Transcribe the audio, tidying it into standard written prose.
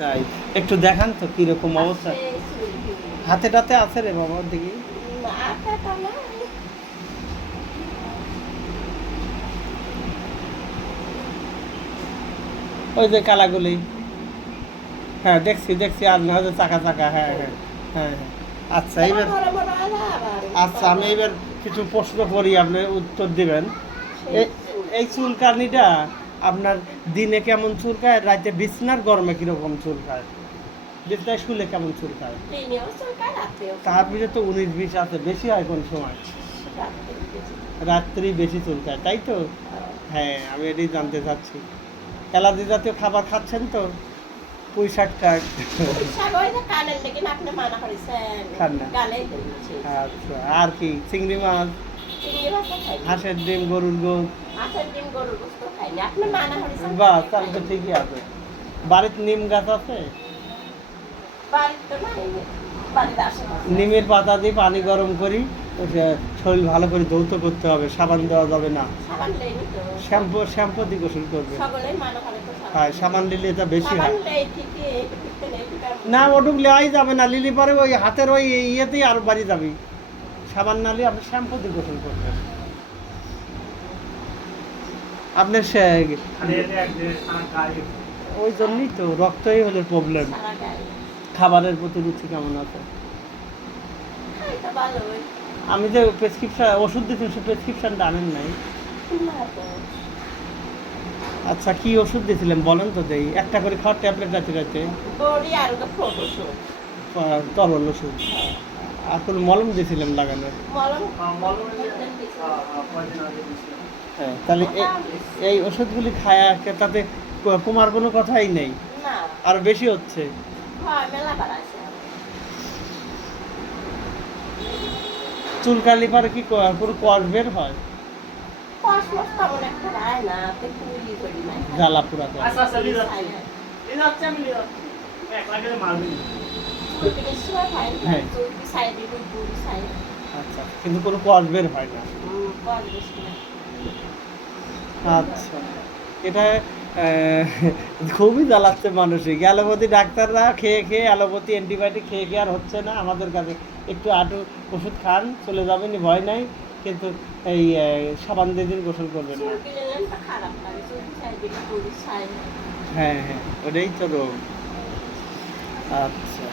তাই একটু দেখান তো কিরকম অবস্থা। হাতে টাতে আছে রে বাবা, দেখি। ওই যে কালাগুলি, হ্যাঁ দেখছি দেখছি, আর না হয়তো চাকা চাকা, হ্যাঁ হ্যাঁ হ্যাঁ হ্যাঁ। আচ্ছা এবার, আচ্ছা আমি এবার কিছু প্রশ্ন করি, আপনি উত্তর দিবেন। এই চুলকানিটা আপনার দিনে কেমন চুলকায়, রাতে বিছনার গরমে কিরকম চুলকায়, বিছনায় শুলে কেমন চুলকায়? তার ভিতরে তো 19-20 আছে, বেশি হয় কোন সময়? রাত্রি বেশি চুলকায়, তাই তো? হ্যাঁ, আমি এটাই জানতে চাচ্ছি। অ্যালার্জি জাতীয় খাবার খাচ্ছেন তো? পুঁই শাক টাক খান না? আচ্ছা, আর কি? চিংড়ি মাছ, হাঁসের ডিম, গরুর গোশ? বাহ, তাহলে তো ঠিকই আছে। বাড়িতে নিম গাছ আছে? নিমের পাতা দিয়ে পানি গরম করি, শরীর ভালো করে ধৌত করতে হবে, সাবান দেওয়া যাবে না। শ্যাম্পু দিয়ে গোসল করবে। হ্যাঁ, সাবান দিলে এটা বেশি হয় না, ওটুক লেওয়াই যাবে না, লিলি পরে ওই হাতের ওই ইয়েতেই আরো বাড়ি যাবে। সাবান না নিয়ে আপনি শ্যাম্পু দিয়ে গোসল করবেন। আপনার ওই জন্যই তো রক্তই হলো প্রবলেম। খাবারের প্রতি রুচি কেমন আছে? আমি যে প্রেসক্রিপশন ওষুধ দিচ্ছি, সে প্রেসক্রিপশনটা আনেন নাই? আচ্ছা, কি ওষুধ দিয়েছিলেন বলেন তো দেই, একটা করে খাওয়ার ট্যাবলেট রাতে রাতে? তরল ওষুধ। আর কোনো মলম দিয়েছিলেন লাগানোর? হ্যাঁ, তাহলে এই ওষুধগুলি খায় তাতে কমার কোনো কথাই নেই, আর বেশি হচ্ছে। চুলকালি পরে কি কোনো কষ বের হয়? জ্বালা পুরা করে। হ্যাঁ, আচ্ছা, কিন্তু কোনো কষ বের হয় না। আচ্ছা, এটা খুবই জ্বালাচ্ছে মানসিক। অ্যালোপ্যাথি ডাক্তাররা খেয়ে খেয়ে, অ্যালোপ্যাথি অ্যান্টিবায়োটিক খেয়ে খেয়ে আর হচ্ছে না আমাদের কাছে। একটু আটু ওষুধ খান, চলে যাবেনি, ভয় নাই। কিন্তু এই সাবান দিয়ে দিন গোসল করবেন না। হ্যাঁ হ্যাঁ, ওটাই তো রোগ। আচ্ছা।